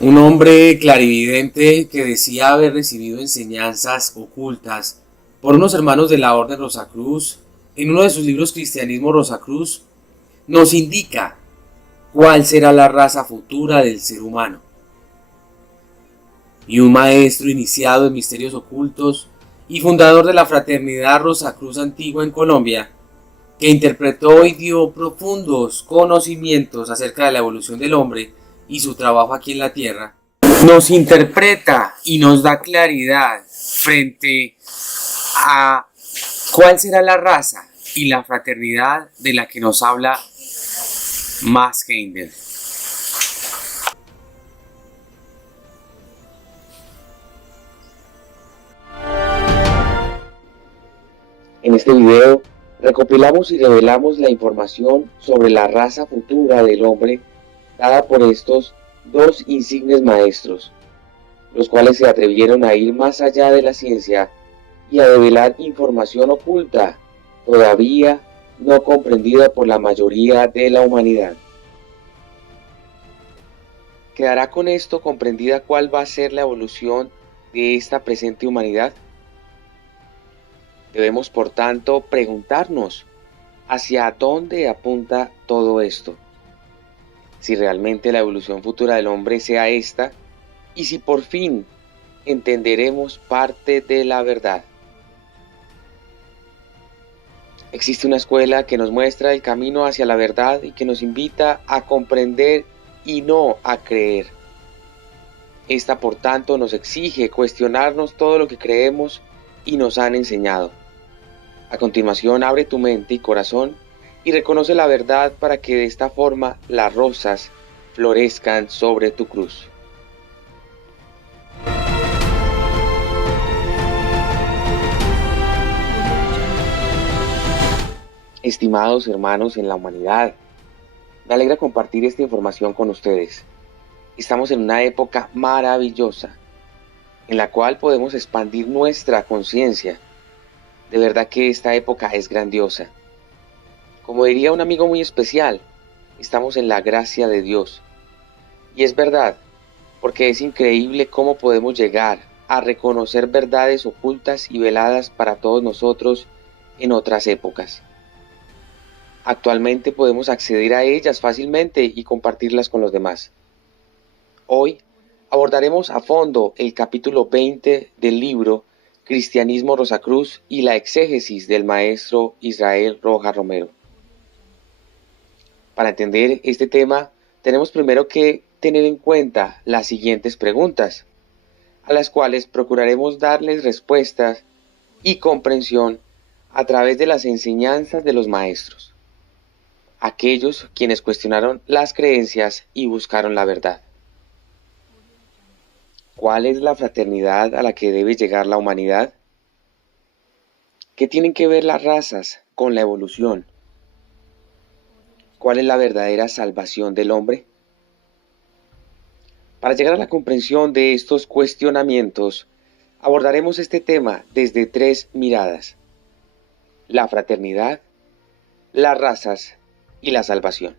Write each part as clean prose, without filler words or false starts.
Un hombre clarividente que decía haber recibido enseñanzas ocultas por unos hermanos de la Orden Rosacruz, en uno de sus libros Cristianismo Rosacruz, nos indica cuál será la raza futura del ser humano. Y un maestro iniciado en misterios ocultos y fundador de la Fraternidad Rosacruz Antigua en Colombia, que interpretó y dio profundos conocimientos acerca de la evolución del hombre y su trabajo aquí en la Tierra, nos interpreta y nos da claridad frente a cuál será la raza y la fraternidad de la que nos habla Max Heindel. En este video recopilamos y revelamos la información sobre la raza futura del hombre dada por estos dos insignes maestros, los cuales se atrevieron a ir más allá de la ciencia y a develar información oculta todavía no comprendida por la mayoría de la humanidad. ¿Quedará con esto comprendida cuál va a ser la evolución de esta presente humanidad? Debemos, por tanto, preguntarnos hacia dónde apunta todo esto. Si realmente la evolución futura del hombre sea esta, y si por fin entenderemos parte de la verdad. Existe una escuela que nos muestra el camino hacia la verdad y que nos invita a comprender y no a creer. Esta, por tanto, nos exige cuestionarnos todo lo que creemos y nos han enseñado. A continuación, abre tu mente y corazón y reconoce la verdad para que de esta forma las rosas florezcan sobre tu cruz. Estimados hermanos en la humanidad, me alegra compartir esta información con ustedes. Estamos en una época maravillosa, en la cual podemos expandir nuestra conciencia. De verdad que esta época es grandiosa. Como diría un amigo muy especial, estamos en la gracia de Dios. Y es verdad, porque es increíble cómo podemos llegar a reconocer verdades ocultas y veladas para todos nosotros en otras épocas. Actualmente podemos acceder a ellas fácilmente y compartirlas con los demás. Hoy abordaremos a fondo el capítulo 20 del libro Cristianismo Rosacruz y la exégesis del maestro Israel Rojas Romero. Para entender este tema, tenemos primero que tener en cuenta las siguientes preguntas, a las cuales procuraremos darles respuestas y comprensión a través de las enseñanzas de los maestros, aquellos quienes cuestionaron las creencias y buscaron la verdad. ¿Cuál es la fraternidad a la que debe llegar la humanidad? ¿Qué tienen que ver las razas con la evolución? ¿Cuál es la verdadera salvación del hombre? Para llegar a la comprensión de estos cuestionamientos, abordaremos este tema desde tres miradas: la fraternidad, las razas y la salvación.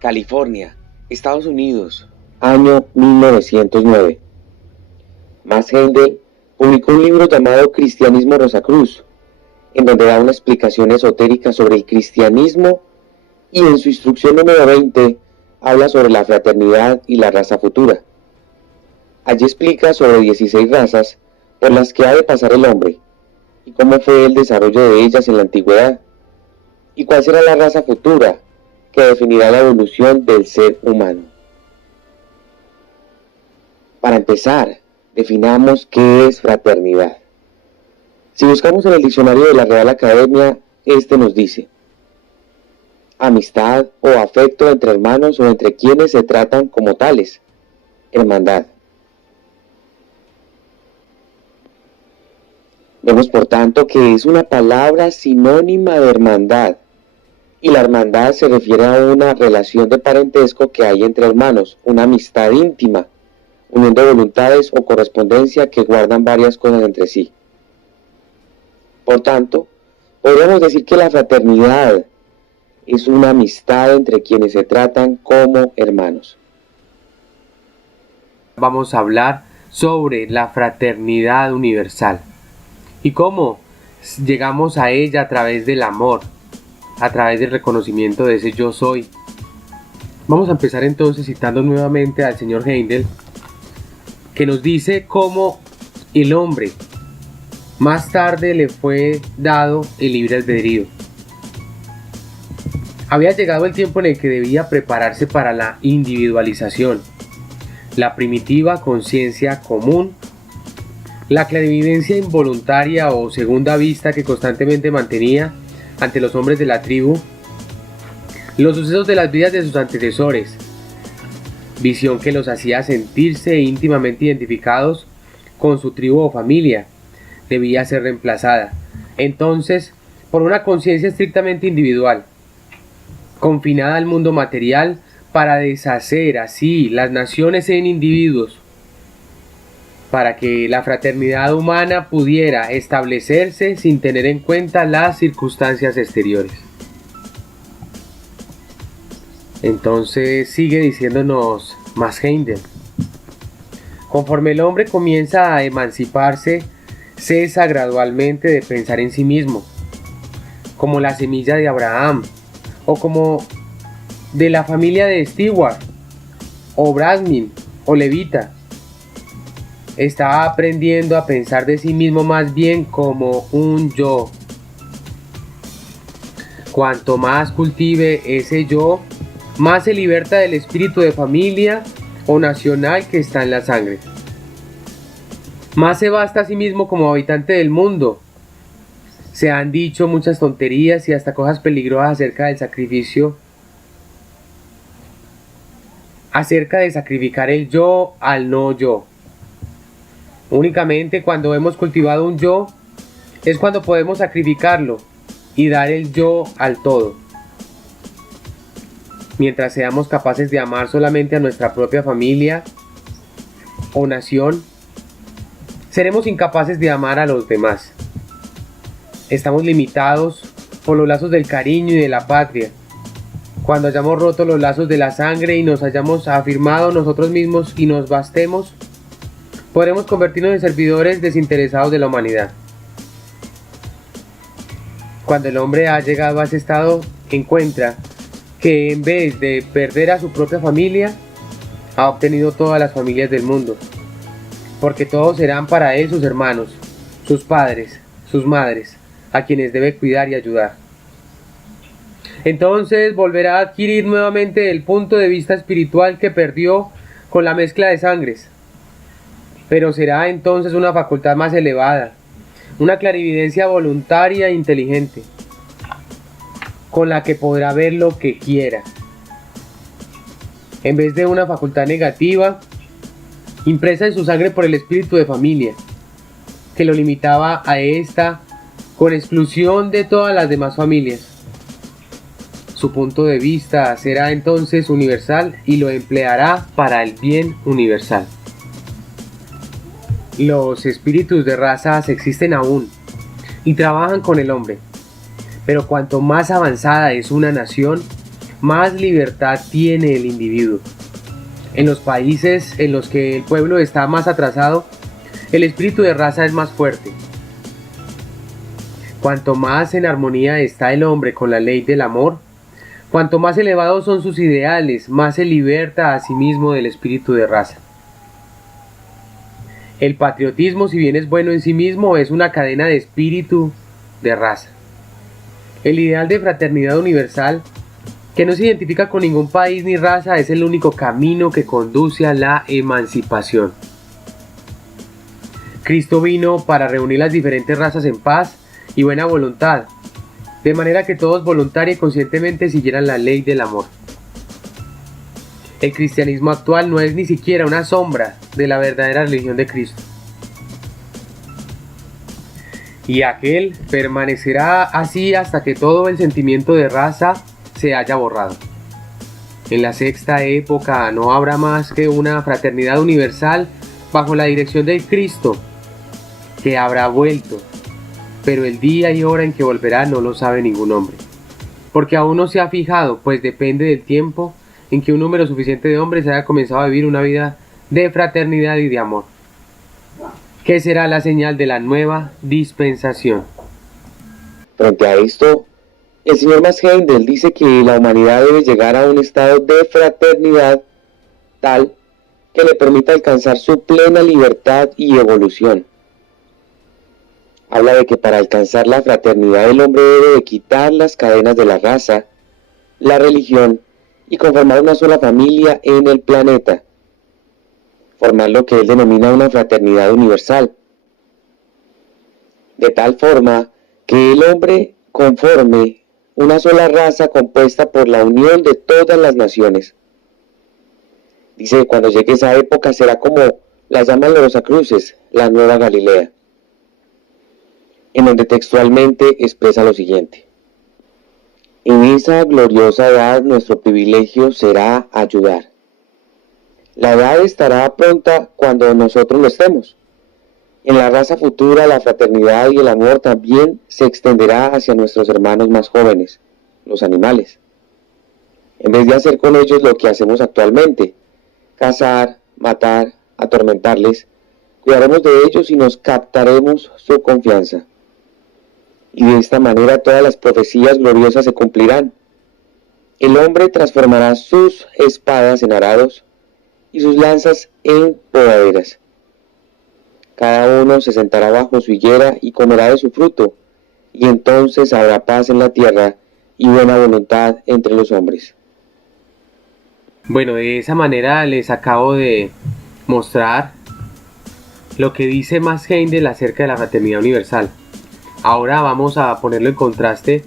California, Estados Unidos, año 1909. Max Heindel publicó un libro llamado Cristianismo Rosacruz, en donde da una explicación esotérica sobre el cristianismo y en su instrucción número 20 habla sobre la fraternidad y la raza futura. Allí explica sobre 16 razas por las que ha de pasar el hombre y cómo fue el desarrollo de ellas en la antigüedad y cuál será la raza futura que definirá la evolución del ser humano. Para empezar, definamos qué es fraternidad. Si buscamos en el diccionario de la Real Academia, este nos dice: amistad o afecto entre hermanos o entre quienes se tratan como tales, hermandad. Vemos por tanto que es una palabra sinónima de hermandad, y la hermandad se refiere a una relación de parentesco que hay entre hermanos, una amistad íntima, unión de voluntades o correspondencia que guardan varias cosas entre sí. Por tanto, podríamos decir que la fraternidad es una amistad entre quienes se tratan como hermanos. Vamos a hablar sobre la fraternidad universal y cómo llegamos a ella a través del amor, a través del reconocimiento de ese yo soy. Vamos a empezar entonces citando nuevamente al señor Heindel, que nos dice cómo el hombre más tarde le fue dado el libre albedrío. Había llegado el tiempo en el que debía prepararse para la individualización, la primitiva conciencia común, la clarividencia involuntaria o segunda vista que constantemente mantenía ante los hombres de la tribu los sucesos de las vidas de sus antecesores, visión que los hacía sentirse íntimamente identificados con su tribu o familia, debía ser reemplazada entonces por una conciencia estrictamente individual, confinada al mundo material, para deshacer así las naciones en individuos, para que la fraternidad humana pudiera establecerse sin tener en cuenta las circunstancias exteriores. Entonces sigue diciéndonos más Heindel: conforme el hombre comienza a emanciparse, cesa gradualmente de pensar en sí mismo, como la semilla de Abraham, o como de la familia de Stewart, o Brahmin, o Levita. Está aprendiendo a pensar de sí mismo más bien como un yo. Cuanto más cultive ese yo, más se liberta del espíritu de familia o nacional que está en la sangre. Más se basta a sí mismo como habitante del mundo. Se han dicho muchas tonterías y hasta cosas peligrosas acerca del sacrificio, acerca de sacrificar el yo al no yo. Únicamente cuando hemos cultivado un yo es cuando podemos sacrificarlo y dar el yo al todo. Mientras seamos capaces de amar solamente a nuestra propia familia o nación, seremos incapaces de amar a los demás. Estamos limitados por los lazos del cariño y de la patria. Cuando hayamos roto los lazos de la sangre y nos hayamos afirmado nosotros mismos y nos bastemos, podremos convertirnos en servidores desinteresados de la humanidad. Cuando el hombre ha llegado a ese estado, encuentra que en vez de perder a su propia familia, ha obtenido todas las familias del mundo, porque todos serán para él sus hermanos, sus padres, sus madres, a quienes debe cuidar y ayudar. Entonces volverá a adquirir nuevamente el punto de vista espiritual que perdió con la mezcla de sangres, pero será entonces una facultad más elevada, una clarividencia voluntaria e inteligente, con la que podrá ver lo que quiera, en vez de una facultad negativa, impresa en su sangre por el espíritu de familia, que lo limitaba a esta con exclusión de todas las demás familias. Su punto de vista será entonces universal y lo empleará para el bien universal. Los espíritus de razas existen aún y trabajan con el hombre, pero cuanto más avanzada es una nación, más libertad tiene el individuo. En los países en los que el pueblo está más atrasado, el espíritu de raza es más fuerte. Cuanto más en armonía está el hombre con la ley del amor, cuanto más elevados son sus ideales, más se liberta a sí mismo del espíritu de raza. El patriotismo, si bien es bueno en sí mismo, es una cadena de espíritu de raza. El ideal de fraternidad universal, que no se identifica con ningún país ni raza, es el único camino que conduce a la emancipación. Cristo vino para reunir las diferentes razas en paz y buena voluntad, de manera que todos voluntaria y conscientemente siguieran la ley del amor. El cristianismo actual no es ni siquiera una sombra de la verdadera religión de Cristo. y aquel permanecerá así hasta que todo el sentimiento de raza se haya borrado. En la sexta época no habrá más que una fraternidad universal bajo la dirección del Cristo, que habrá vuelto, pero el día y hora en que volverá no lo sabe ningún hombre, porque aún no se ha fijado, pues depende del tiempo en que un número suficiente de hombres haya comenzado a vivir una vida de fraternidad y de amor, que será la señal de la nueva dispensación. Frente a esto, el señor Max Heindel dice que la humanidad debe llegar a un estado de fraternidad tal que le permita alcanzar su plena libertad y evolución. Habla de que para alcanzar la fraternidad el hombre debe de quitar las cadenas de la raza, la religión y conformar una sola familia en el planeta. Formar lo que él denomina una fraternidad universal. De tal forma que el hombre conforme una sola raza compuesta por la unión de todas las naciones. Dice que cuando llegue esa época será como la llaman los Rosacruces, la Nueva Galilea, en donde textualmente expresa lo siguiente: en esa gloriosa edad nuestro privilegio será ayudar. La edad estará pronta cuando nosotros lo estemos. En la raza futura la fraternidad y el amor también se extenderá hacia nuestros hermanos más jóvenes, los animales. En vez de hacer con ellos lo que hacemos actualmente, cazar, matar, atormentarles, cuidaremos de ellos y nos captaremos su confianza. Y de esta manera todas las profecías gloriosas se cumplirán. El hombre transformará sus espadas en arados y sus lanzas en podaderas. Cada uno se sentará bajo su higuera y comerá de su fruto, y entonces habrá paz en la tierra y buena voluntad entre los hombres. Bueno, de esa manera les acabo de mostrar lo que dice Max Heindel acerca de la fraternidad universal. Ahora vamos a ponerlo en contraste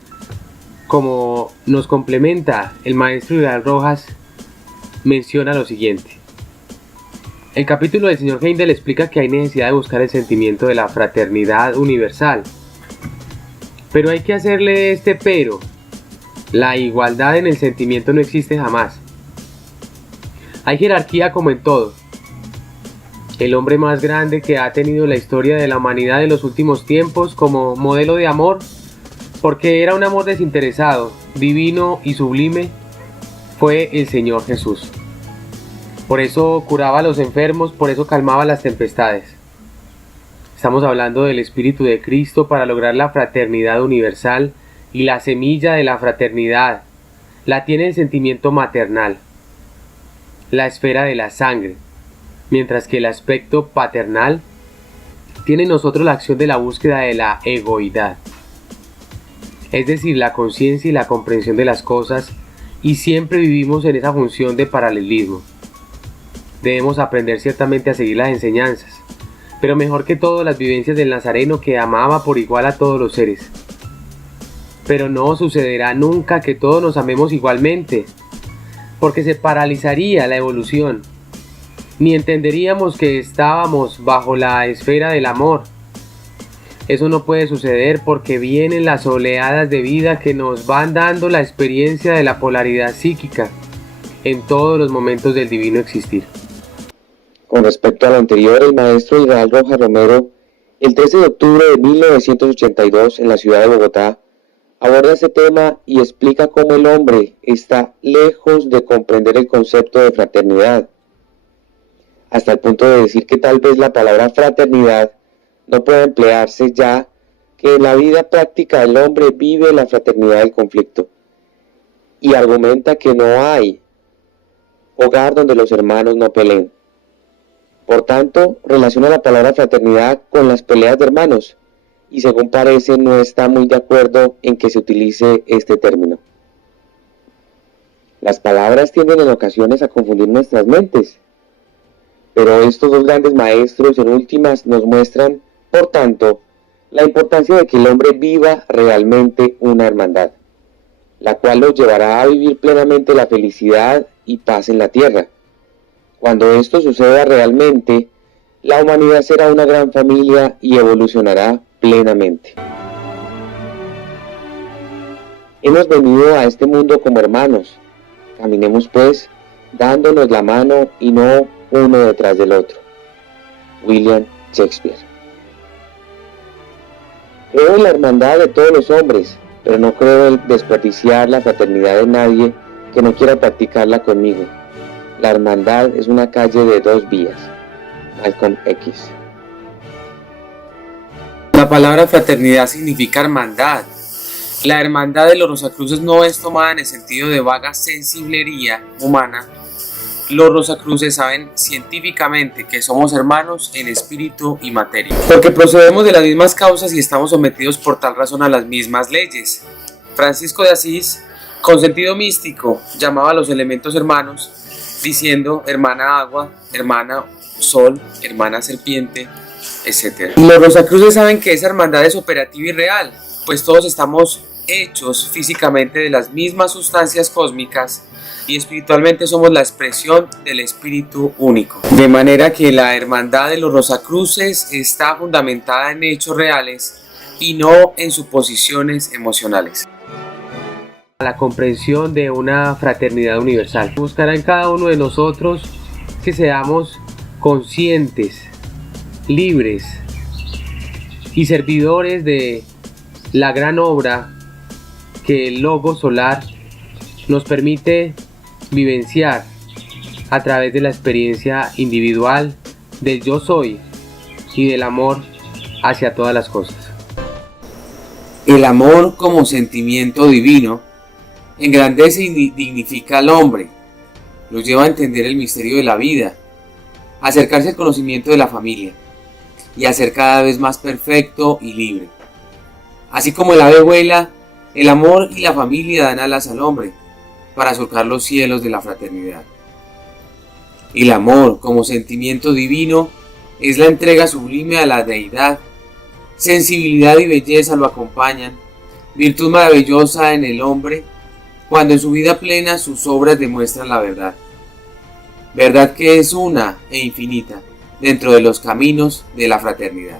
como nos complementa el maestro Israel Rojas. Menciona lo siguiente: el capítulo del señor Heindel explica que hay necesidad de buscar el sentimiento de la fraternidad universal, pero hay que hacerle este pero: la igualdad en el sentimiento no existe jamás. Hay jerarquía como en todo. El hombre más grande que ha tenido la historia de la humanidad en los últimos tiempos como modelo de amor, porque era un amor desinteresado, divino y sublime, fue el Señor Jesús. Por eso curaba a los enfermos, por eso calmaba las tempestades. Estamos hablando del Espíritu de Cristo para lograr la fraternidad universal, y la semilla de la fraternidad la tiene el sentimiento maternal, la esfera de la sangre, mientras que el aspecto paternal tiene en nosotros la acción de la búsqueda de la egoidad, es decir, la conciencia y la comprensión de las cosas, y siempre vivimos en esa función de paralelismo. Debemos aprender ciertamente a seguir las enseñanzas, pero mejor que todo las vivencias del Nazareno, que amaba por igual a todos los seres. Pero no sucederá nunca que todos nos amemos igualmente, porque se paralizaría la evolución, ni entenderíamos que estábamos bajo la esfera del amor. Eso no puede suceder porque vienen las oleadas de vida que nos van dando la experiencia de la polaridad psíquica en todos los momentos del divino existir. Con respecto a lo anterior, el maestro Israel Rojas Romero, el 13 de octubre de 1982 en la ciudad de Bogotá, aborda este tema y explica cómo el hombre está lejos de comprender el concepto de fraternidad, hasta el punto de decir que tal vez la palabra fraternidad no puede emplearse, ya que en la vida práctica el hombre vive la fraternidad en conflicto, y argumenta que no hay hogar donde los hermanos no peleen. Por tanto, relaciona la palabra fraternidad con las peleas de hermanos, y según parece no está muy de acuerdo en que se utilice este término. Las palabras tienden en ocasiones a confundir nuestras mentes, pero estos dos grandes maestros en últimas nos muestran, por tanto, la importancia de que el hombre viva realmente una hermandad, la cual lo llevará a vivir plenamente la felicidad y paz en la tierra. Cuando esto suceda realmente, la humanidad será una gran familia y evolucionará plenamente. Hemos venido a este mundo como hermanos. Caminemos pues dándonos la mano y no uno detrás del otro. William Shakespeare. Creo en la hermandad de todos los hombres, pero no creo en desperdiciar la fraternidad de nadie que no quiera practicarla conmigo. La hermandad es una calle de dos vías. Malcolm X. La palabra fraternidad significa hermandad. La hermandad de los Rosacruces no es tomada en el sentido de vaga sensiblería humana. Los Rosacruces saben científicamente que somos hermanos en espíritu y materia, porque procedemos de las mismas causas y estamos sometidos por tal razón a las mismas leyes. Francisco de Asís, con sentido místico, llamaba a los elementos hermanos, diciendo hermana agua, hermana sol, hermana serpiente, etc. Los Rosacruces saben que esa hermandad es operativa y real, pues todos estamos hechos físicamente de las mismas sustancias cósmicas y espiritualmente somos la expresión del espíritu único. De manera que la hermandad de los Rosacruces está fundamentada en hechos reales y no en suposiciones emocionales. La comprensión de una fraternidad universal buscará en cada uno de nosotros que seamos conscientes, libres y servidores de la gran obra que el Logo Solar nos permite vivenciar a través de la experiencia individual del yo soy y del amor hacia todas las cosas. El amor como sentimiento divino engrandece y dignifica al hombre, lo lleva a entender el misterio de la vida, a acercarse al conocimiento de la familia y a ser cada vez más perfecto y libre. Así como el ave vuela, el amor y la familia dan alas al hombre para surcar los cielos de la fraternidad. El amor como sentimiento divino es la entrega sublime a la deidad. Sensibilidad y belleza lo acompañan, virtud maravillosa en el hombre, cuando en su vida plena sus obras demuestran la verdad. Verdad que es una e infinita dentro de los caminos de la fraternidad.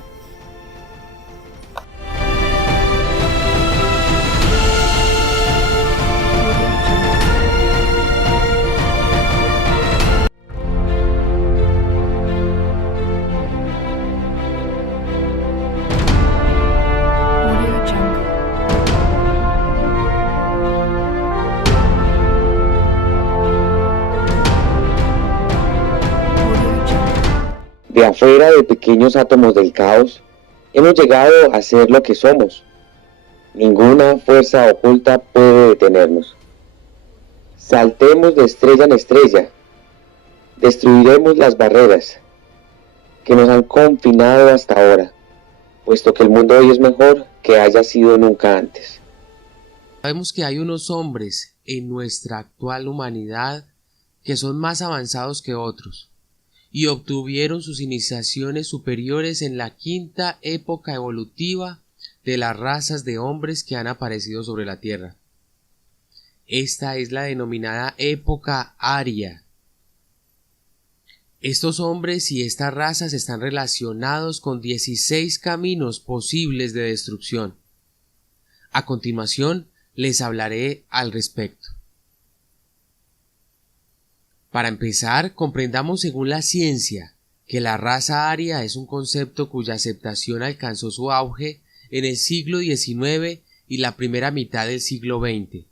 De afuera de pequeños átomos del caos, hemos llegado a ser lo que somos. Ninguna fuerza oculta puede detenernos. Saltemos de estrella en estrella. Destruiremos las barreras que nos han confinado hasta ahora, puesto que el mundo hoy es mejor que haya sido nunca antes. Sabemos que hay unos hombres en nuestra actual humanidad que son más avanzados que otros y obtuvieron sus iniciaciones superiores en la quinta época evolutiva de las razas de hombres que han aparecido sobre la Tierra. Esta es la denominada época aria. Estos hombres y estas razas están relacionados con 16 caminos posibles de destrucción. A continuación les hablaré al respecto. Para empezar, comprendamos según la ciencia que la raza aria es un concepto cuya aceptación alcanzó su auge en el siglo XIX y la primera mitad del siglo XX.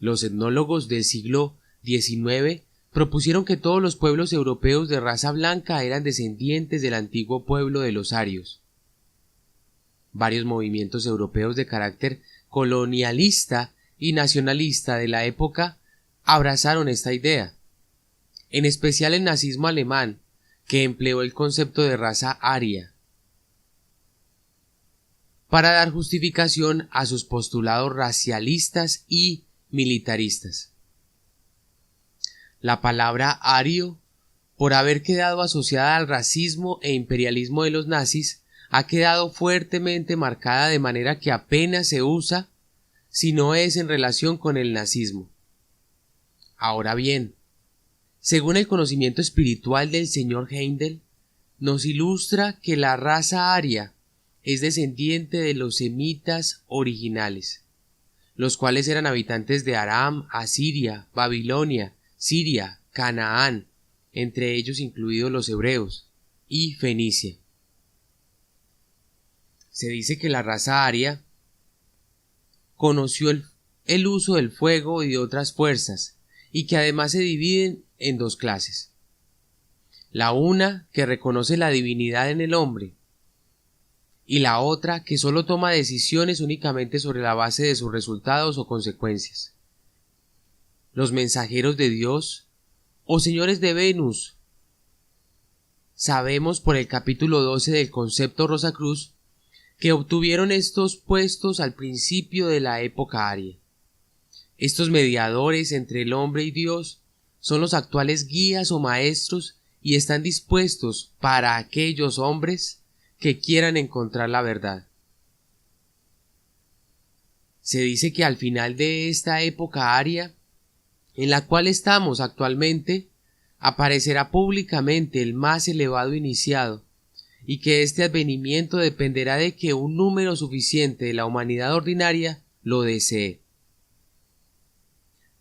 Los etnólogos del siglo XIX propusieron que todos los pueblos europeos de raza blanca eran descendientes del antiguo pueblo de los arios. Varios movimientos europeos de carácter colonialista y nacionalista de la época abrazaron esta idea, en especial el nazismo alemán, que empleó el concepto de raza aria para dar justificación a sus postulados racialistas y militaristas. La palabra ario, por haber quedado asociada al racismo e imperialismo de los nazis, ha quedado fuertemente marcada de manera que apenas se usa si no es en relación con el nazismo. Ahora bien, según el conocimiento espiritual del señor Heindel, nos ilustra que la raza aria es descendiente de los semitas originales, los cuales eran habitantes de Aram, Asiria, Babilonia, Siria, Canaán, entre ellos incluidos los hebreos, y Fenicia. Se dice que la raza aria conoció el uso del fuego y de otras fuerzas, y que además se dividen en dos clases. La una que reconoce la divinidad en el hombre, y la otra que solo toma decisiones únicamente sobre la base de sus resultados o consecuencias. Los mensajeros de Dios o señores de Venus. Sabemos por el capítulo 12 del concepto Rosacruz que obtuvieron estos puestos al principio de la época aria. Estos mediadores entre el hombre y Dios son los actuales guías o maestros y están dispuestos para aquellos hombres que quieran encontrar la verdad. Se dice que al final de esta época aria, en la cual estamos actualmente, aparecerá públicamente el más elevado iniciado, y que este advenimiento dependerá de que un número suficiente de la humanidad ordinaria lo desee.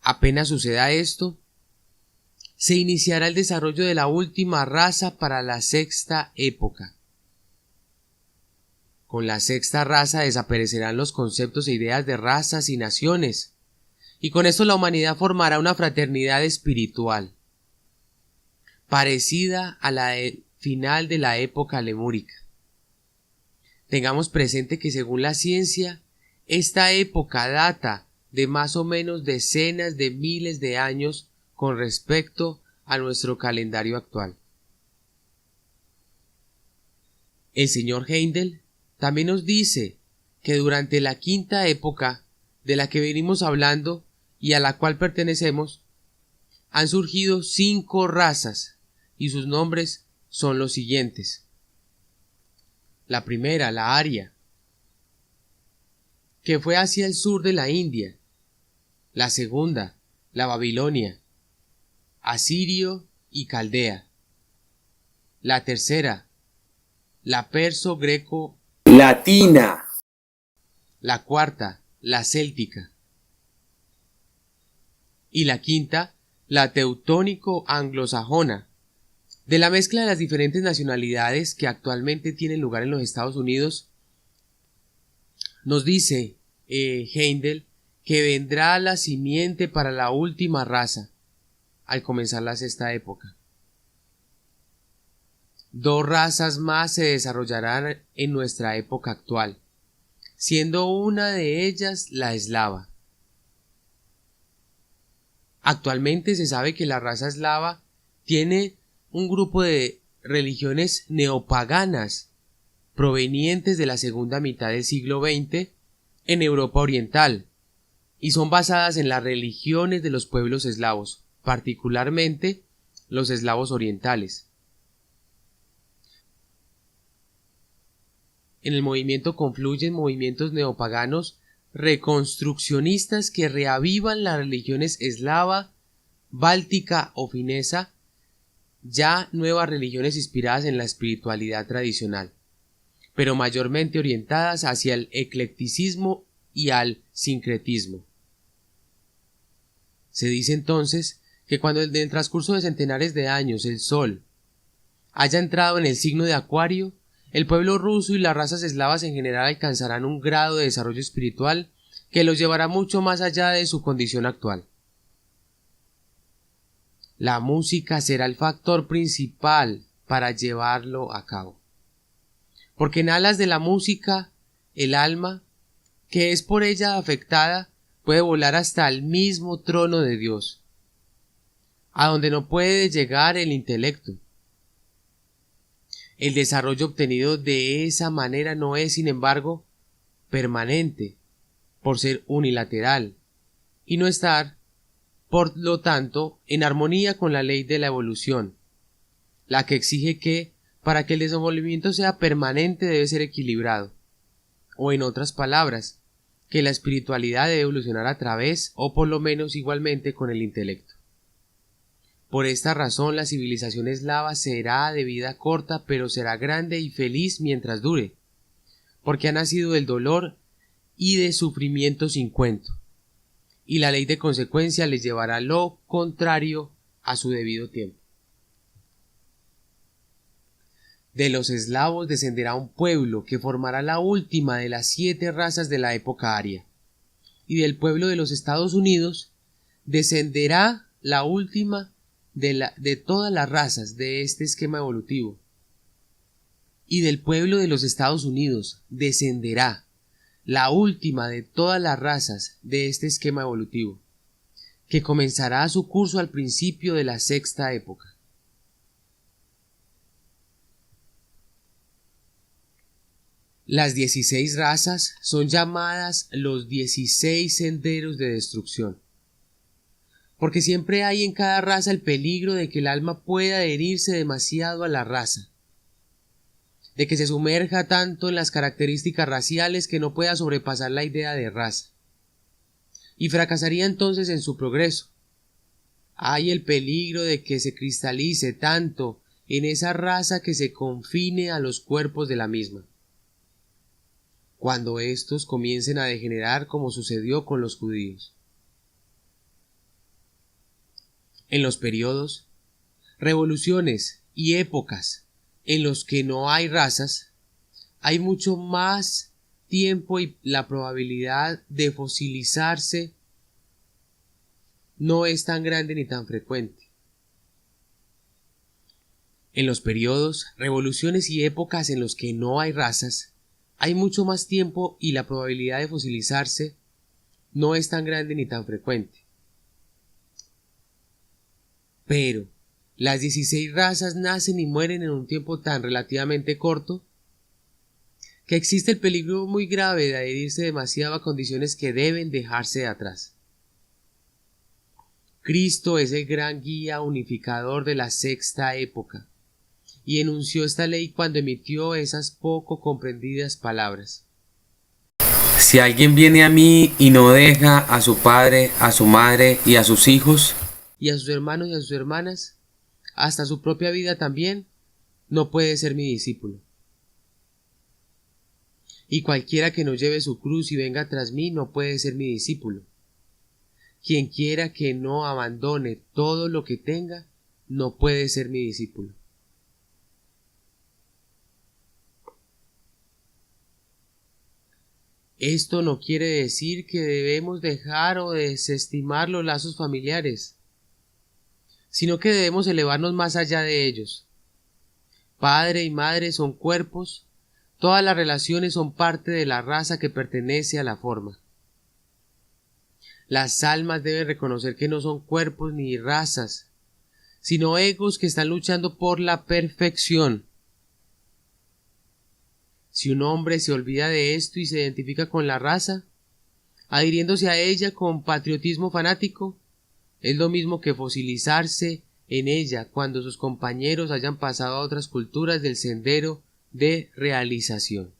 Apenas suceda esto, se iniciará el desarrollo de la última raza para la sexta época. Con la sexta raza desaparecerán los conceptos e ideas de razas y naciones, y con esto la humanidad formará una fraternidad espiritual, parecida a la del final de la época lemúrica. Tengamos presente que según la ciencia, esta época data de más o menos decenas de miles de años con respecto a nuestro calendario actual. El señor Heindel también nos dice que durante la quinta época de la que venimos hablando y a la cual pertenecemos, han surgido 5 razas y sus nombres son los siguientes. La primera, la aria, que fue hacia el sur de la India. La segunda, la Babilonia, Asirio y Caldea. La tercera, la perso-greco-latina. La cuarta, la céltica. Y la quinta, la teutónico-anglosajona. De la mezcla de las diferentes nacionalidades que actualmente tienen lugar en los Estados Unidos, nos dice Heindel que vendrá la simiente para la última raza al comenzar la sexta época. 2 razas más se desarrollarán en nuestra época actual, siendo una de ellas la eslava. Actualmente se sabe que la raza eslava tiene un grupo de religiones neopaganas provenientes de la segunda mitad del siglo XX en Europa Oriental y son basadas en las religiones de los pueblos eslavos, particularmente los eslavos orientales. En el movimiento confluyen movimientos neopaganos reconstruccionistas que reavivan las religiones eslava, báltica o finesa, ya nuevas religiones inspiradas en la espiritualidad tradicional, pero mayormente orientadas hacia el eclecticismo y al sincretismo. Se dice entonces que cuando en el transcurso de centenares de años el Sol haya entrado en el signo de Acuario, el pueblo ruso y las razas eslavas en general alcanzarán un grado de desarrollo espiritual que los llevará mucho más allá de su condición actual. La música será el factor principal para llevarlo a cabo. Porque en alas de la música, el alma, que es por ella afectada, puede volar hasta el mismo trono de Dios, a donde no puede llegar el intelecto. El desarrollo obtenido de esa manera no es, sin embargo, permanente, por ser unilateral, y no estar, por lo tanto, en armonía con la ley de la evolución, la que exige que, para que el desenvolvimiento sea permanente, debe ser equilibrado, o en otras palabras, que la espiritualidad debe evolucionar a través, o por lo menos igualmente, con el intelecto. Por esta razón la civilización eslava será de vida corta, pero será grande y feliz mientras dure, porque ha nacido del dolor y de sufrimiento sin cuento, y la ley de consecuencia les llevará lo contrario a su debido tiempo. De los eslavos descenderá un pueblo que formará la última de las 7 razas de la época aria, y del pueblo de los Estados Unidos descenderá la última de todas las razas de este esquema evolutivo. Y del pueblo de los Estados Unidos descenderá la última de todas las razas de este esquema evolutivo, que comenzará su curso al principio de la 6ª época. Las 16 razas son llamadas los 16 senderos de destrucción, porque siempre hay en cada raza el peligro de que el alma pueda adherirse demasiado a la raza, de que se sumerja tanto en las características raciales que no pueda sobrepasar la idea de raza, y fracasaría entonces en su progreso. Hay el peligro de que se cristalice tanto en esa raza que se confine a los cuerpos de la misma, cuando éstos comiencen a degenerar como sucedió con los judíos. En los periodos, revoluciones y épocas en los que no hay razas, hay mucho más tiempo y la probabilidad de fosilizarse no es tan grande ni tan frecuente. En los periodos, revoluciones y épocas en los que no hay razas, hay mucho más tiempo y la probabilidad de fosilizarse no es tan grande ni tan frecuente. Pero las 16 razas nacen y mueren en un tiempo tan relativamente corto que existe el peligro muy grave de adherirse demasiado a condiciones que deben dejarse atrás. Cristo es el gran guía unificador de la 6ª época, y enunció esta ley cuando emitió esas poco comprendidas palabras. Si alguien viene a mí y no deja a su padre, a su madre y a sus hijos, y a sus hermanos y a sus hermanas, hasta su propia vida también, no puede ser mi discípulo. Y cualquiera que no lleve su cruz y venga tras mí no puede ser mi discípulo. Quien quiera que no abandone todo lo que tenga, no puede ser mi discípulo. Esto no quiere decir que debemos dejar o desestimar los lazos familiares, sino que debemos elevarnos más allá de ellos. Padre y madre son cuerpos, todas las relaciones son parte de la raza que pertenece a la forma. Las almas deben reconocer que no son cuerpos ni razas, sino egos que están luchando por la perfección. Si un hombre se olvida de esto y se identifica con la raza, adhiriéndose a ella con patriotismo fanático, es lo mismo que fosilizarse en ella cuando sus compañeros hayan pasado a otras culturas del sendero de realización.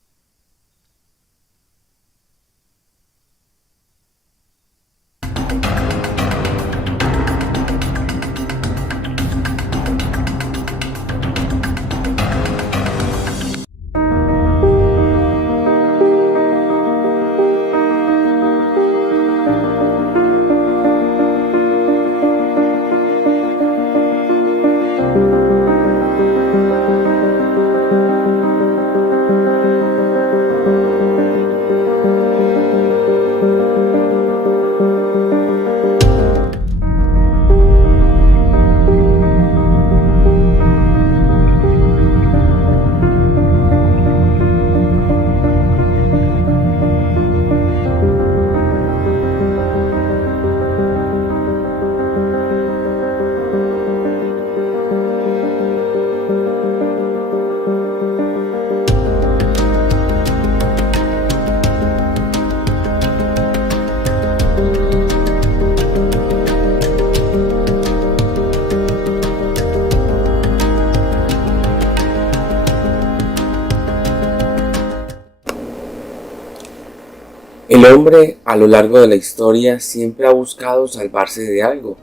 El hombre a lo largo de la historia siempre ha buscado salvarse de algo.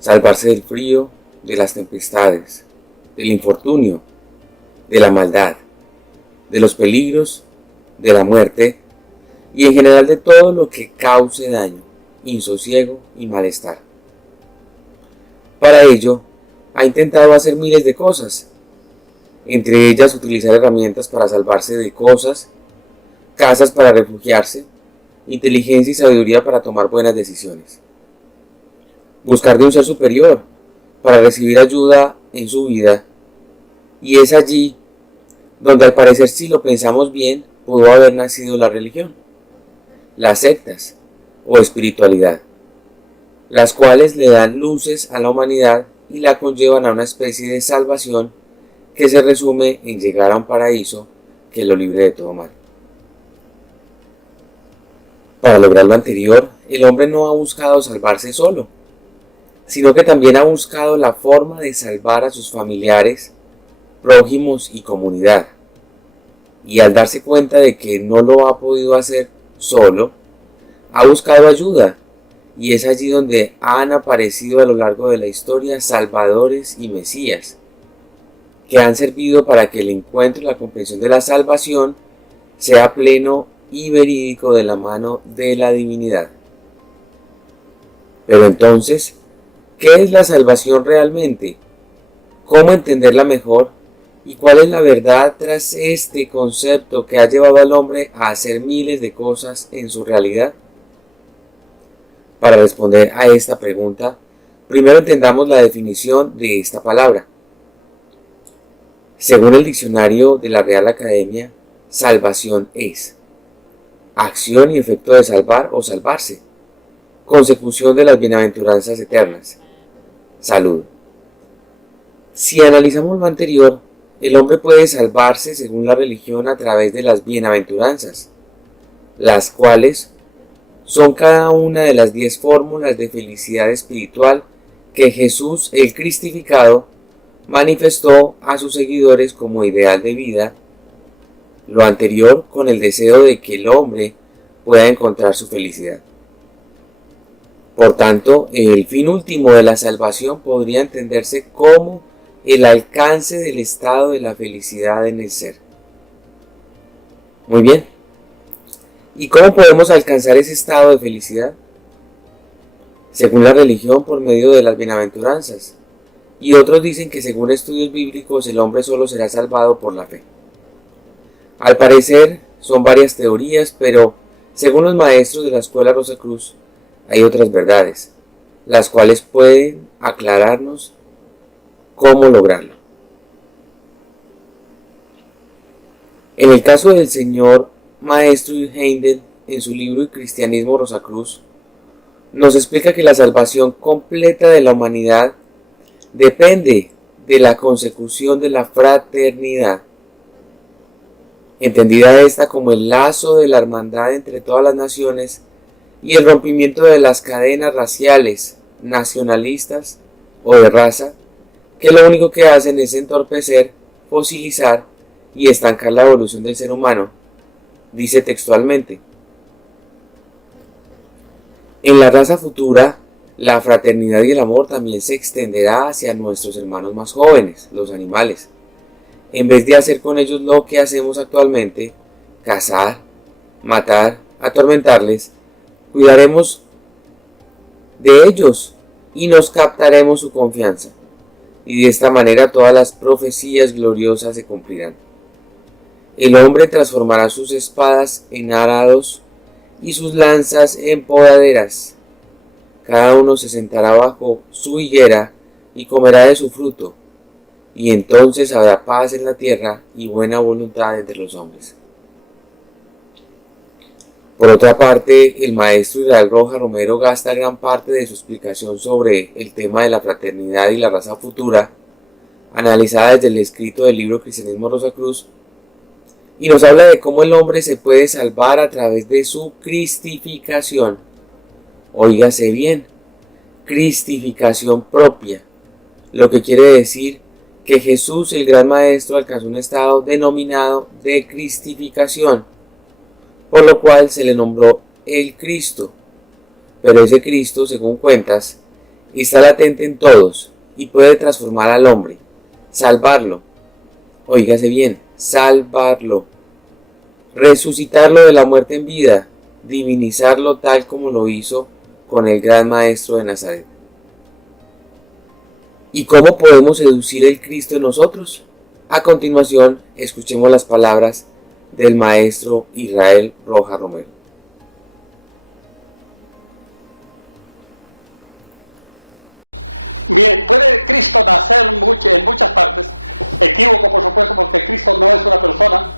salvarse del frío, de las tempestades, del infortunio, de la maldad, de los peligros, de la muerte y en general de todo lo que cause daño, insosiego y malestar. Para ello, ha intentado hacer miles de cosas, entre ellas utilizar herramientas para salvarse de cosas, casas para refugiarse, inteligencia y sabiduría para tomar buenas decisiones. Buscar de un ser superior para recibir ayuda en su vida, y es allí donde al parecer, si lo pensamos bien, pudo haber nacido la religión, las sectas o espiritualidad, las cuales le dan luces a la humanidad y la conllevan a una especie de salvación que se resume en llegar a un paraíso que lo libre de todo mal. Para lograr lo anterior, el hombre no ha buscado salvarse solo, sino que también ha buscado la forma de salvar a sus familiares, prójimos y comunidad. Y al darse cuenta de que no lo ha podido hacer solo, ha buscado ayuda, y es allí donde han aparecido a lo largo de la historia salvadores y mesías, que han servido para que el encuentro y la comprensión de la salvación sea pleno y verídico de la mano de la divinidad. Pero entonces, ¿qué es la salvación realmente? ¿Cómo entenderla mejor? ¿Y cuál es la verdad tras este concepto que ha llevado al hombre a hacer miles de cosas en su realidad? Para responder a esta pregunta, primero entendamos la definición de esta palabra. Según el diccionario de la Real Academia, salvación es acción y efecto de salvar o salvarse, consecución de las bienaventuranzas eternas, salud. Si analizamos lo anterior, el hombre puede salvarse según la religión a través de las bienaventuranzas, las cuales son cada una de las 10 fórmulas de felicidad espiritual que Jesús, el cristificado, manifestó a sus seguidores como ideal de vida, lo anterior con el deseo de que el hombre pueda encontrar su felicidad. Por tanto, el fin último de la salvación podría entenderse como el alcance del estado de la felicidad en el ser. Muy bien. ¿Y cómo podemos alcanzar ese estado de felicidad? Según la religión, por medio de las bienaventuranzas. Y otros dicen que según estudios bíblicos el hombre solo será salvado por la fe. Al parecer son varias teorías, pero según los maestros de la Escuela Rosacruz hay otras verdades, las cuales pueden aclararnos cómo lograrlo. En el caso del señor maestro Heindel, en su libro El cristianismo Rosacruz, nos explica que la salvación completa de la humanidad depende de la consecución de la fraternidad, entendida esta como el lazo de la hermandad entre todas las naciones y el rompimiento de las cadenas raciales, nacionalistas o de raza, que lo único que hacen es entorpecer, fosilizar y estancar la evolución del ser humano. Dice textualmente: en la raza futura, la fraternidad y el amor también se extenderá hacia nuestros hermanos más jóvenes, los animales. En vez de hacer con ellos lo que hacemos actualmente, cazar, matar, atormentarles, cuidaremos de ellos y nos captaremos su confianza. Y de esta manera todas las profecías gloriosas se cumplirán. El hombre transformará sus espadas en arados y sus lanzas en podaderas. Cada uno se sentará bajo su higuera y comerá de su fruto, y entonces habrá paz en la tierra y buena voluntad entre los hombres. Por otra parte, el maestro Israel Roja Romero gasta gran parte de su explicación sobre el tema de la fraternidad y la raza futura, analizada desde el escrito del libro Cristianismo Rosacruz, y nos habla de cómo el hombre se puede salvar a través de su cristificación. Óigase bien, cristificación propia, lo que quiere decir que Jesús, el gran maestro, alcanzó un estado denominado de cristificación, por lo cual se le nombró el Cristo. Pero ese Cristo, según cuentas, está latente en todos y puede transformar al hombre, salvarlo, oígase bien, salvarlo, resucitarlo de la muerte en vida, divinizarlo tal como lo hizo con el gran maestro de Nazaret. ¿Y cómo podemos seducir el Cristo en nosotros? A continuación, escuchemos las palabras del maestro Israel Roja Romero. Bien, puede Cristo nacer en muchas partes, equívoco por supuesto, porque Cristo no es una persona.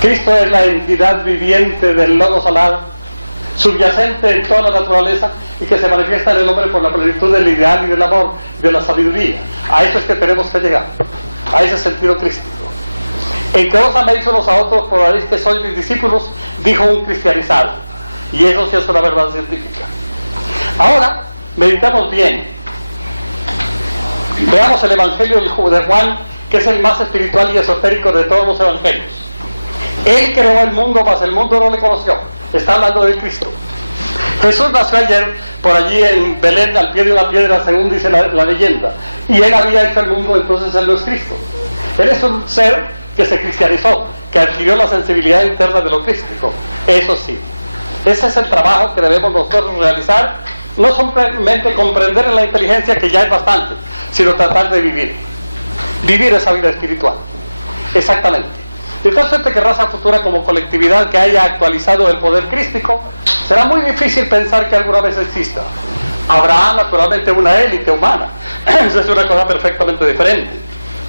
Cristo es la entidad viviente del Logos Sagrado, subyacente en toda la naturaleza y que se manifiesta en el hombre por la plenitud del ideal y del amor y de la sabiduría. A eso es que tenemos que llegar, a ese sentido crístico. En que os améis unos a otros por la vez que sois mis discípulos, dijo un cristianizado, y eso sí es una verdad científica. Ahora, meditamos bien. Veamos el Evangelio de Juan, que es el más espiritual y esotérico de todos los evangelios. Él creó el mundo, mas el mundo no le conoció. Está hablando de Cristo. Jesús nació ayer por allí en Belén, al pie de una piedra, según dice la leyenda. Y él había hecho el mundo, entonces él no es Cristo. Él es un ser que se cristianizó, que adquirió la sensibilidad interna de lo crístico. Eso sí. Ese es el trabajo que debemos nosotros realizar. No simplemente comprender en la inteligencia, que ya es bastante, sino tratar de vivir. Vivir esa vida espiritual. Exactamente. Entonces, que raza futura como colectividad que haya actualizado el poder crístico, será muy difícil pensar que alguna vez exista. Habrá naturalmente una élite humana. Esa es una cosa perfectamente diferente.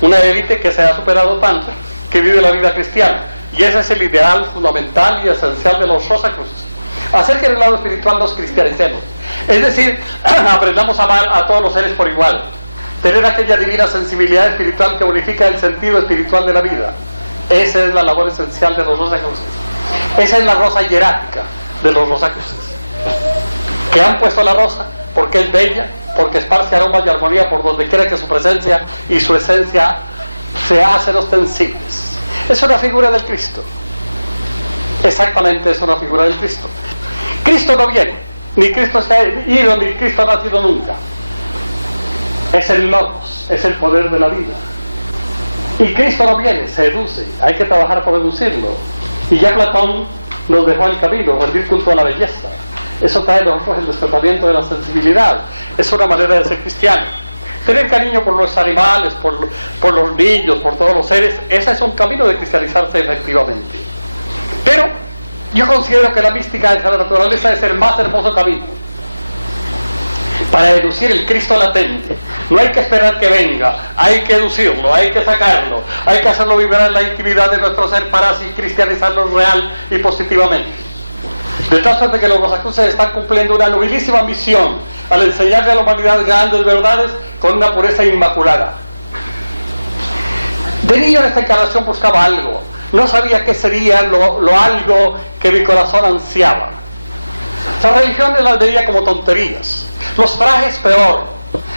Una élite que se ha superado tanto, que vive la vida cristiana. Y ese es el ideal fundamental y esencial de los Rosacruces. Hacer que en el lado espiritual nos cristianicemos. Es decir, aprendamos a amar a todos los seres por igual. Tener aquella divina sensibilidad espiritual que unifica el sentido espiritual de la vida. Esa es la labor esencial de los Rosacruces. Esa es la rosa hierática de los Rosacruces, que han puesto la rosa porque es bella, porque esparce aroma y armonía por donde quiera que su presencia y su esencia se hacen ostensibles. Es una figura del Cristo. Exactamente, es una figura del Cristo. Cristo no viene, ni Cristo se ha ido, ni Cristo ha nacido nunca. Es el Logos, es el poder de la vida. Y Cristo no viene, seduce, hay que trabajar por seducirlo. Y ya Platón nos dejó el camino, rendir culto a la belleza. Eso trae a nosotros el despertamiento de la sensibilidad. Es una manera de ser cristiano. Tener cariño por los animales, por los niños, por todos los seres, ese es un camino de cristianizarse efectivamente. Pero yo considero que la mística de la naturaleza es el más hermoso camino para deducir el Cristo latente. No hay que esperar que venga, hay que deducirlo, hay que sacarlo, hay que hacerlo vibrar en la intimidad de nuestro ser para así cristianizarlo real y positivamente. De tal suerte que los Rosacruces están cumpliendo una nobilísima misión al enseñarle a la humanidad grandes verdades con una pureza inmaculada. De niño en esta encarnación buscaba algo, no sabía qué sería lo algo que mi corazón ansiaba. Las religiones las veía como tonterías, los trajes peor,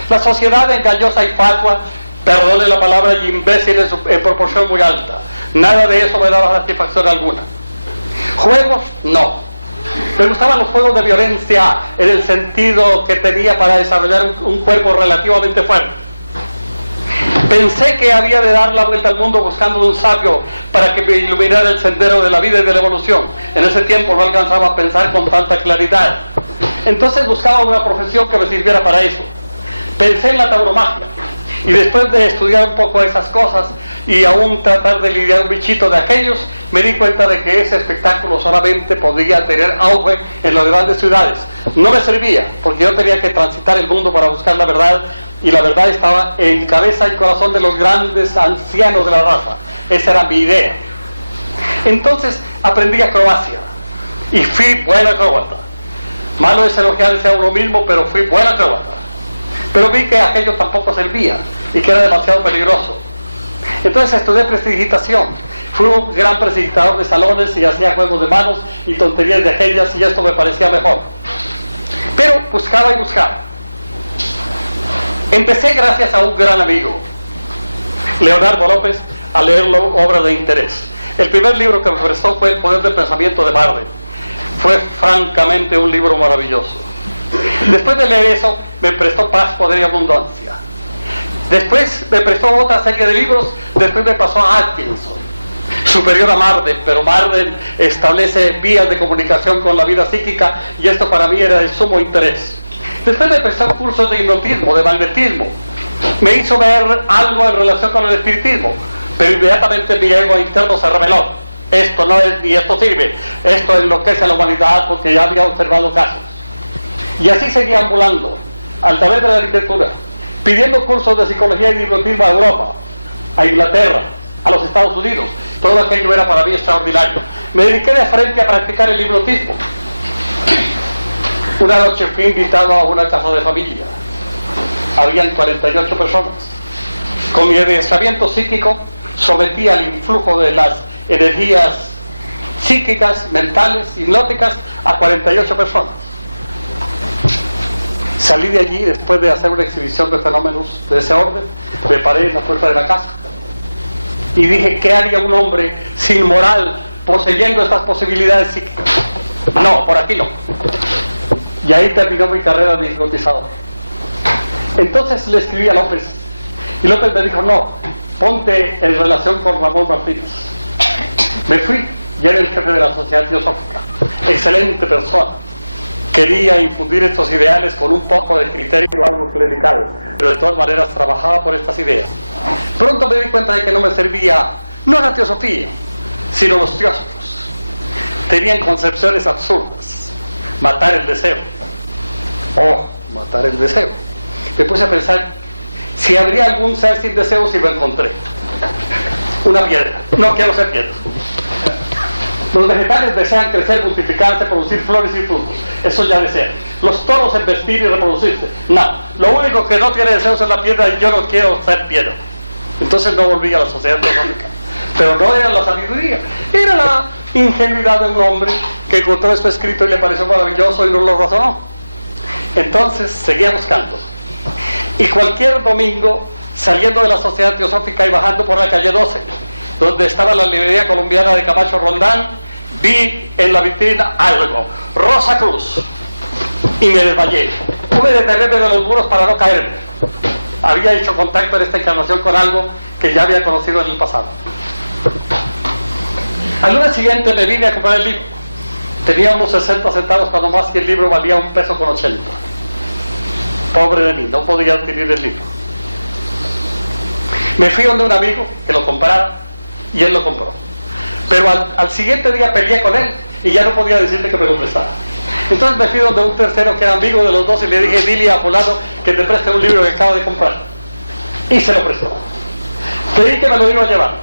la sociedad engañosa y fatua, perdone la palabra, y imbécil en proporción muy alta. Nada de eso me daba satisfacción alguna. Juegos, no. Me gustaban los juegos de violencia en el sentido que tenía para desarrollar un cuerpo relativamente fuerte. Pensé que había de dar la vuelta al mundo buscando un sabio para que me iluminara el sendero de la vida y de la evolución. En ese tiempo no alcanzaba a pensar con tanta claridad. Entonces buscaba una profesión que me sirviera para eso. Pensé en la tauromaquia. Y después de estudiar un poco esas cosas y aún tratar de lidiar un bichito de aquellos, me di cuenta de que ese espectáculo solamente podía tener auge en las grandes ciudades. No me servía, porque yo tenía que transitar el mundo para buscar la verdad, y la verdad estaba en cabeza y corazón de los grandes ancianos de la raza. Esa era mi idea. Entonces aprendí acrobacia y fui buen acróbata. Malo es elogiarse a uno mismo, pero fui buen acróbata. Pero vi que aquello tampoco servía y que era demasiado peligroso. Entonces estudié prestidigitación. Fui un gran prestidigitador de salones y hacía juegos de manos y tonterías de aquellas, y esto me parecía mejor. Pero buscaba y buscaba. Empecé, gracias a un gran amigo, Leonardo López, a leer obras de interés. El primer libro que me prestó fue El poder del pensamiento de Barden. Fue francamente un libro maravilloso. Después de leer eso, me prestó Paz, Poder y Abundancia. Después me prestó otra serie de libros, después me pasó a Atkinson, superior a Marden, pero Marden establece vías de comunicación con la vida psíquica y esto para mí era de sumo interés. Después me prestó cursos de hipnotismo, de magnetismo. Me hizo ver algo en relación con el espiritismo, pero inmediatamente mi ego interno se rebeló. Esto no es ni esto sirve, esto enloquece a la humanidad porque ya había observado casos. Y así seguía ambulando, a través de la literatura, pidiendo cursos de psicología y de hipnotismo a Europa, a Inglaterra, a los Estados Unidos. Todo aquello era para mí extraordinario. Me dediqué de frente a practicar el hipnotismo. Una noche fui invitado a una casa de familia. Habían 48 personas. Con mi adiestramiento psíquico sometí al influjo de las energías psíquicas, mentales, hipnóticas a 48 personas. Salí de allí después de hacer una exhibición de fenómenos de ese orden. Me paré en la puerta de la casa y dije, ¿qué haría un hombre sin moral poseyendo estas posibilidades psíquicas? No, por aquí no. Y ahí terminó mi carrera de hipnotizador. Entonces le escribí a López y López me dijo, no, ponte en relación con Ramón Martínez. Me fui y era el jefe de la Sociedad Teosófica, excelente persona. Quería infundir estos ideales con un poco de criterio algo clerical, pero de todas maneras trabajaba por estas ideas. Pronto me di cuenta de que no me servía, no la teosofía, sino los teósofos. Tenían concepciones absurdas. Matar el deseo. Matar el deseo. Me puse a pensar si habría algún ser sin deseos y lo encontré. Una piedra. No quiero ser piedra. Los vegetales desean crecer, multiplicarse, producir flores y frutos. Eso ya desean. Los toros embestir y reproducirse. No. Lo único que no tiene deseos es la piedra y yo no quiero ser piedra. Entonces no volví a la Sociedad Teosófica. Pero no era la sabiduría. Era la ingenuidad de un hombre que encontró esto escrito y le pareció maravilloso y no lo razonó. Entonces seguía buscando. Y cualquier domingo, saliendo de la Sociedad Teosófica y bajando por la calle 12, donde estaba la librería colombiana de Camacho Rondán, vi en la vitrina algo, Rosa Cruz, y me desmayé. Tuve que detenerme de los muros para no caerme. Había hecho contacto en esta encarnación con algo que ya había conocido en el pasado. Al lunes siguiente me vine a comprar el libro. Tenía unos 60 centavos cuando más que el libro valía $1.80. Pobre de mí, no podía adquirir el libro. Me fui donde un amigo que lo comprara y él lo compró. Pero al siguiente día peleé con él y ya no podía decirle que me lo prestara. Entonces me fui donde un tercero que era amigo de los dos y le dije, dile a fulano que te preste un libro que acabo de comprar. Y se lo prestó. Creí que me lo iba a llevar.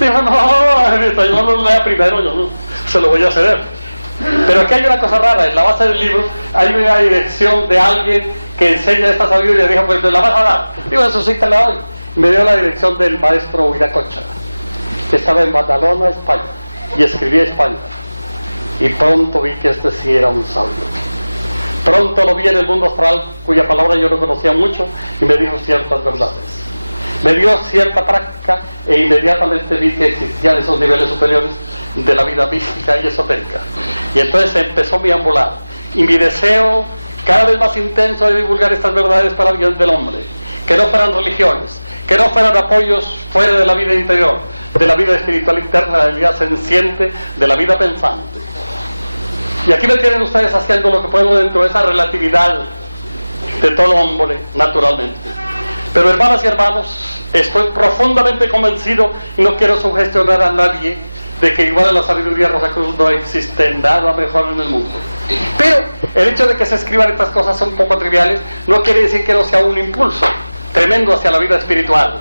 Dijo, no, yo no lo lea primero, yo no, se lo voy a ceder. Pero aquí hay una cosa rara, en la base del libro hay una dirección de alguien que enseña esta sabiduría y dijo, pues me la vas a dar. Digo, eso sí te la doy. Me dio la dirección del maestro Viracocha, que estaba en Badalona, España, y escribía español. Y pronto vi que este sí era un sabio. Pronto lo vi en el mundo astral, cuya palabra yo no conocía mucho, y me dijo ciertas verdades. Me dio cierta práctica e inmediatamente vi que existían esos niveles superiores de la vida mística y esotérica. Y entonces empezó mi ambular y mi deseo cada vez más intenso de divulgar estas verdades para el bien del hombre, que no fueran religiones, que no fueran apoyos fuera de la vida interior, de la vida espiritual interna, de la vida senciente, de la vida pensante. Y aquí me tienen ustedes haciendo lo que puedo dentro de esa relatividad de todo hombre, naturalmente. Pero hermanas y hermanos, estoy profundamente convencido y no quiero sugestionar a nadie de que igual a la sabiduría Rosacruz no existe nada mejor en el mundo. Pero el hecho de que se escriban estas cosas un poco triviales no quiere decir que no sea un impulso tremendo hacia la vida espiritual.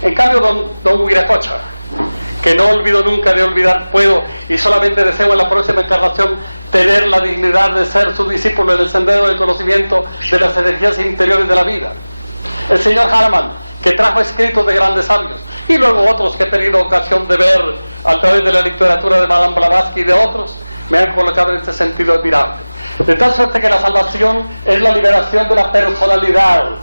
En cambio, don Viracocha, que no olvido nunca de olvidar puedo y solamente deseo en la próxima encarnación tener la dignidad de ser su discípulo en el sendero del conocimiento de las energías interiores de la vida. El señor Harman, que trajo escritos de grandes sabios, y luego otros que he tenido ocasión de ver a través de la literatura de Madame Blavatsky y de otros, me han colocado en este sentido admirable. De tal suerte que la salvación es la liberación de la personalidad,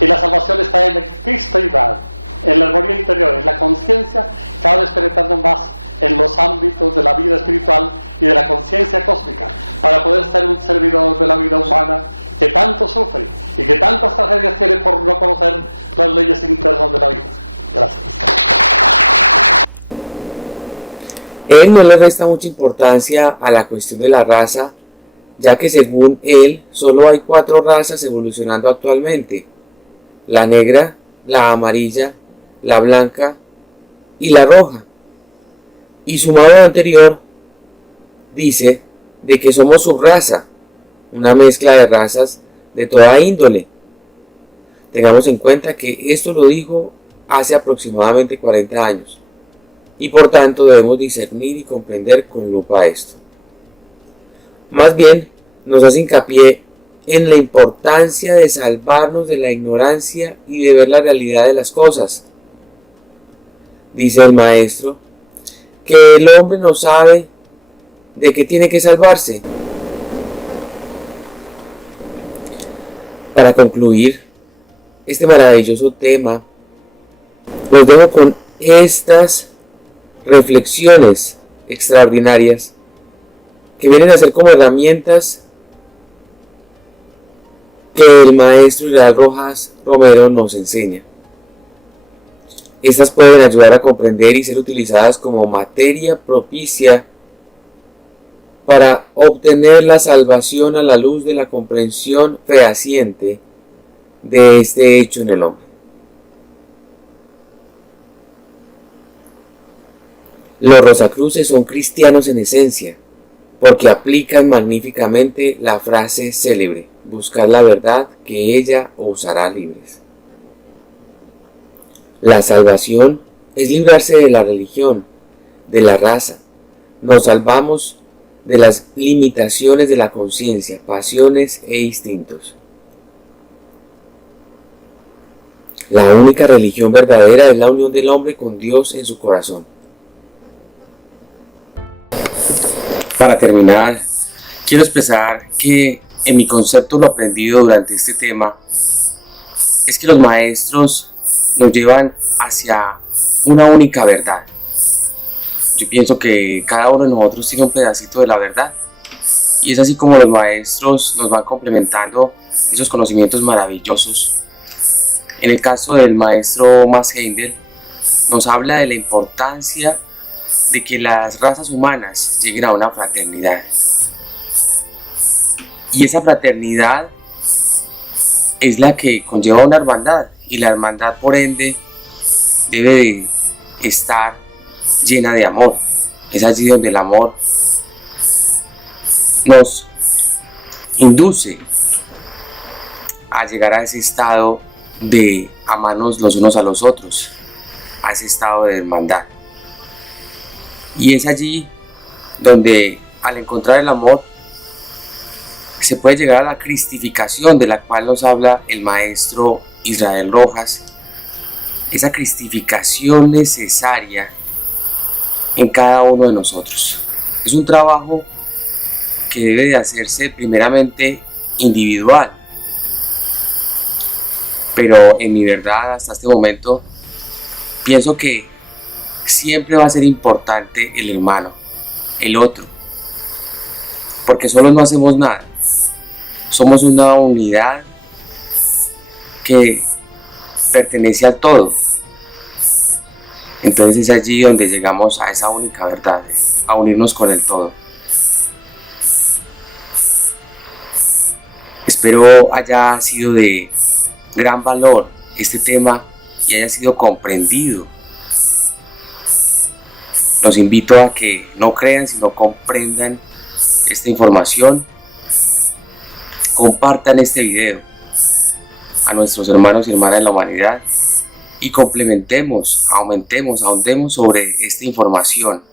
y la salvación está en la cristeidad, en la armonía interior, en la conciencia, cada vez penetrando más en los ámbitos de la vida espiritual y de la conciencia cósmica, para poder ser un servidor de la vida humana que tanto sufre y que tantas tragedias tiene por no conocer las leyes internas de la vida. Gracias. Él no le resta mucha importancia a la cuestión de la raza, ya que según él solo hay 4 razas evolucionando actualmente: la negra, la amarilla, la blanca y la roja. Y sumado a lo anterior, dice de que somos subraza, una mezcla de razas de toda índole. Tengamos en cuenta que esto lo dijo hace aproximadamente 40 años, y por tanto debemos discernir y comprender con lupa esto. Más bien, nos hace hincapié en la importancia de salvarnos de la ignorancia y de ver la realidad de las cosas. Dice el maestro que el hombre no sabe de qué tiene que salvarse. Para concluir este maravilloso tema, los dejo con estas reflexiones extraordinarias que vienen a ser como herramientas que el maestro Israel Rojas Romero nos enseña. Estas pueden ayudar a comprender y ser utilizadas como materia propicia para obtener la salvación a la luz de la comprensión fehaciente de este hecho en el hombre. Los Rosacruces son cristianos en esencia, porque aplican magníficamente la frase célebre: buscar la verdad, que ella os hará libres. La salvación es librarse de la religión, de la raza. Nos salvamos de las limitaciones de la conciencia, pasiones e instintos. La única religión verdadera es la unión del hombre con Dios en su corazón. Para terminar, quiero expresar que en mi concepto lo aprendido durante este tema es que los maestros nos llevan hacia una única verdad. Yo pienso que cada uno de nosotros tiene un pedacito de la verdad, y es así como los maestros nos van complementando esos conocimientos maravillosos. En el caso del maestro Max Heindel, nos habla de la importancia de que las razas humanas lleguen a una fraternidad, y esa fraternidad es la que conlleva una hermandad, y la hermandad por ende debe de estar llena de amor. Es allí donde el amor nos induce a llegar a ese estado de amarnos los unos a los otros, a ese estado de hermandad. Y es allí donde, al encontrar el amor, se puede llegar a la cristificación de la cual nos habla el maestro Israel Rojas, esa cristificación necesaria en cada uno de nosotros. Es un trabajo que debe de hacerse primeramente individual, pero en mi verdad hasta este momento pienso que siempre va a ser importante el hermano, el otro, porque solos no hacemos nada. Somos una unidad que pertenece al todo. Entonces es allí donde llegamos a esa única verdad, a unirnos con el todo. Espero haya sido de gran valor este tema y haya sido comprendido. Los invito a que no crean, sino comprendan esta información. Compartan este video a nuestros hermanos y hermanas de la humanidad y complementemos, ahondemos sobre esta información.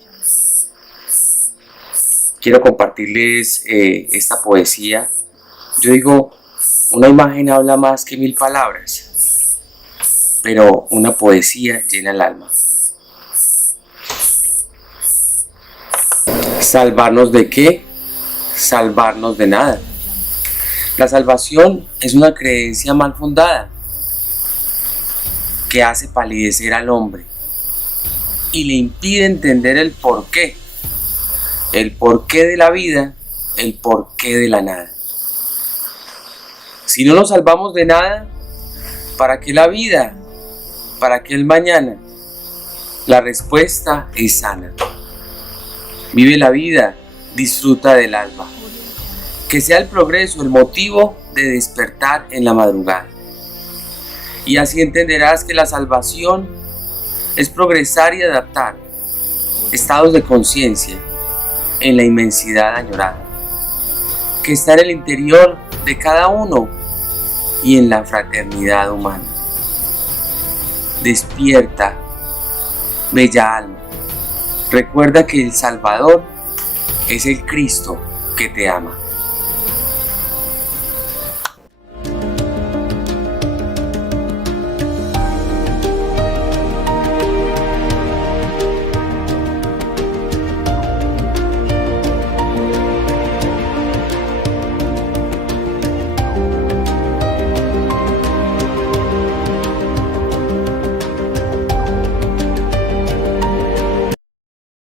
Quiero compartirles esta poesía. Yo digo, una imagen habla más que 1000 palabras, pero una poesía llena el alma. ¿Salvarnos de qué? Salvarnos de nada. La salvación es una creencia mal fundada que hace palidecer al hombre. y le impide entender el porqué de la vida, el porqué de la nada. Si no nos salvamos de nada, ¿para qué la vida? ¿Para qué el mañana? La respuesta es sana. Vive la vida, disfruta del alma. Que sea el progreso el motivo de despertar en la madrugada. Y así entenderás que la salvación es progresar y adaptar estados de conciencia en la inmensidad añorada, que está en el interior de cada uno y en la fraternidad humana. Despierta, bella alma. Recuerda que el Salvador es el Cristo que te ama.